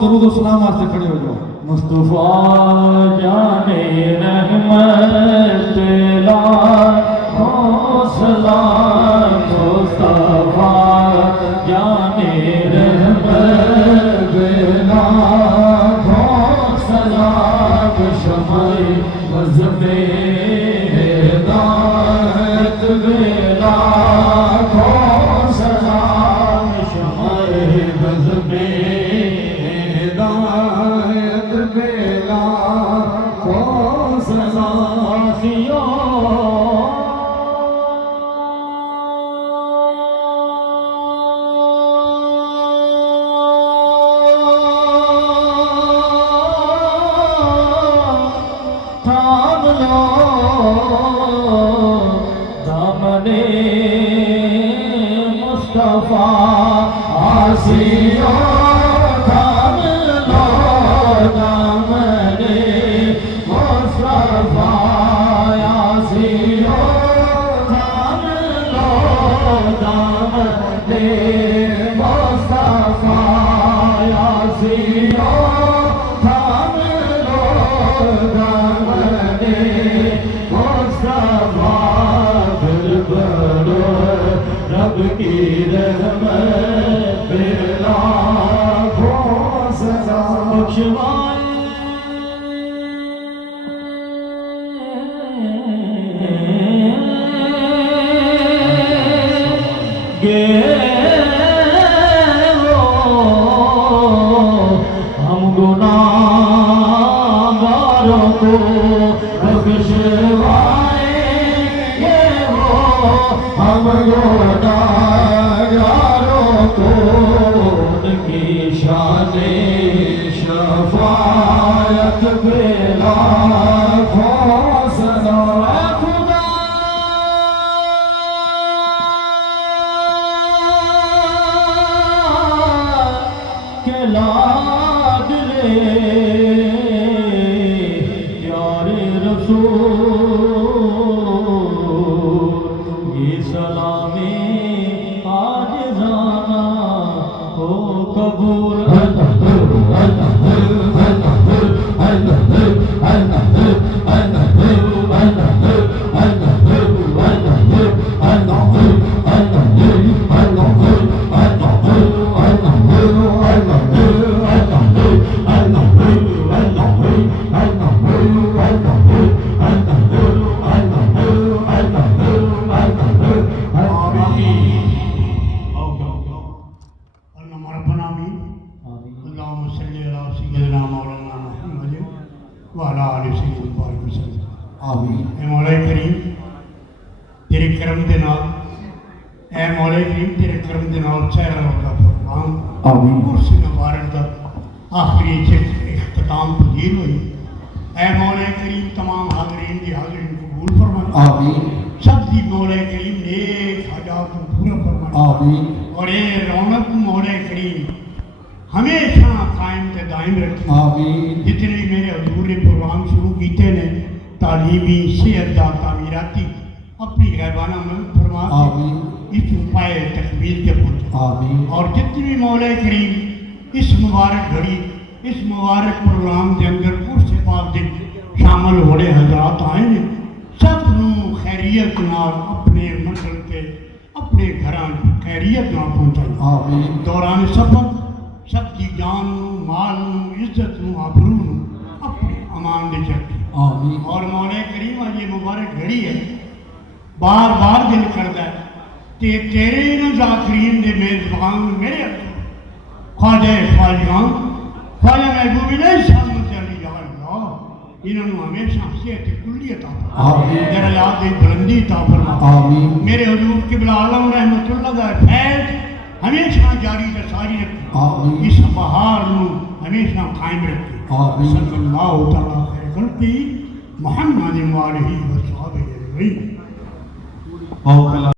درود و سلام واسطے کھڑے ہو جاؤ. مصطفیٰ جانے رحمت لاکھوں سلام. مصطفیٰ جانے رحمت لاکھوں سلام. شمع مذہب ہدایت لاکھوں سلام. شمع مذہب مصطفیٰ آسیوں تھام لو. دامنے مصطفیٰ آسیوں تھام لو. دامنے مصطفیٰ آسیوں تھام لو. دامنے مصطفیٰ پھر بڑھو رب کی رحمت پہ لاکھوں سلام. بخشوائے گے ہم گناہگاروں کو. بخشوائے گے ہم گناہگاروں کو. ان کی شان شفاعت پہ لاکھوں سلام. خدا کے لاڈلے پیارے رسول یہ سلامی آج جانا ہو قبول. اے مولا کریم تیرے کرم دے نال اے مولا کریم تیرے کرم دے نال چہرہ عطا فرما. آمین. کرسی مبارک دا آخری اختتام پذیر ہوئی. اے مولا کریم تمام حاضرین کی حاضرین قبول فرما. آمین. سب دی مولا کریم نیک حاجات کو پورا فرما. آمین. اور اے رونق مولا کریم ہمیشہ قائم تے دائم رکھی. آمین. جتنے بھی میرے حضور نے پروگرام شروع کیتے نے تعلیمی صحت دا تعمیراتی اپنی غیبانہ مدد فرما. آمین. اس پائے تکمیل کے پہنچے. آمین. اور جتنی بھی مولا کریم اس مبارک گھڑی اس مبارک پروگرام کے اندر پرس پاک دن شامل ہونے حضرات آئے ہیں سب نو خیریت نال اپنے منزل کے اپنے گھران خیریت نال پہنچائیں. آمین. دوران سفر سب کی جان مال عزت آبرو اپنے امان دے چکے. آمین. اور مولا کریم آج یہ مبارک گھڑی ہے بار بار دل کرتا ہے کہ تیرے نہ ذاکرین دے میزبان میرے خواجہ خواجگان خواجہ محبوب نے شامل چلی یا اللہ انہوں نے ہمیشہ صحت کلی عطا فرما. آمین. درجات دی بلندی عطا فرما. آمین. میرے حضور قبلہ عالم رحمت اللہ کا فیض ہمیشہ جاری سے ساری رکھے. آمین. اس بہار نو ہمیشہ قائم رکھے. آمین. صلی اللہ تعالیٰ خیر خلقی محمد وآلہ وصحبہ اجمعین.